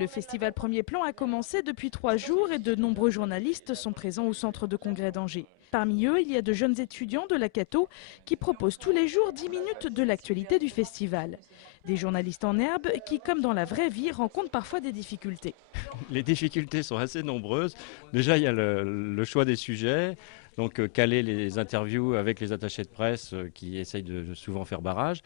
Le festival Premier Plan a commencé depuis 3 jours et de nombreux journalistes sont présents au centre de congrès d'Angers. Parmi eux, il y a de jeunes étudiants de la Cato qui proposent tous les jours 10 minutes de l'actualité du festival. Des journalistes en herbe qui, comme dans la vraie vie, rencontrent parfois des difficultés. Les difficultés sont assez nombreuses. Déjà, il y a le choix des sujets, donc caler les interviews avec les attachés de presse qui essayent de souvent faire barrage.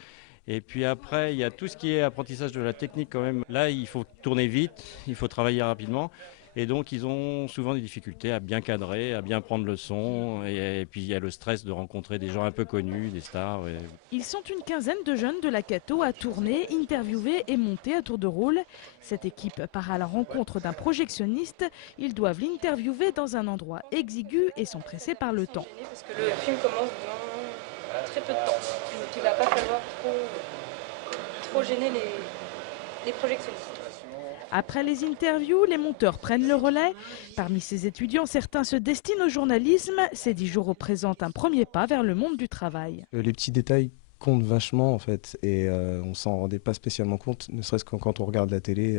Et puis après, il y a tout ce qui est apprentissage de la technique quand même. Là, il faut tourner vite, il faut travailler rapidement. Et donc, ils ont souvent des difficultés à bien cadrer, à bien prendre le son. Et puis, il y a le stress de rencontrer des gens un peu connus, des stars. Ils sont une quinzaine de jeunes de la Cato à tourner, interviewer et monter à tour de rôle. Cette équipe part à la rencontre d'un projectionniste. Ils doivent l'interviewer dans un endroit exigu et sont pressés par le temps. Parce que le film commence dans très peu de temps. Donc il ne va pas falloir trop gêner les projectionnistes. Après les interviews, les monteurs prennent le relais. Parmi ces étudiants, certains se destinent au journalisme. Ces 10 jours représentent un premier pas vers le monde du travail. Les petits détails comptent vachement en fait et on s'en rendait pas spécialement compte, ne serait-ce que quand on regarde la télé,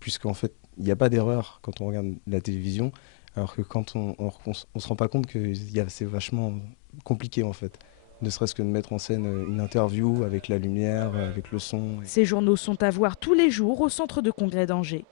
puisqu'en fait il n'y a pas d'erreur quand on regarde la télévision, alors que quand on se rend pas compte que c'est vachement compliqué en fait. Ne serait-ce que de mettre en scène une interview avec la lumière, avec le son. Ces journaux sont à voir tous les jours au centre de congrès d'Angers.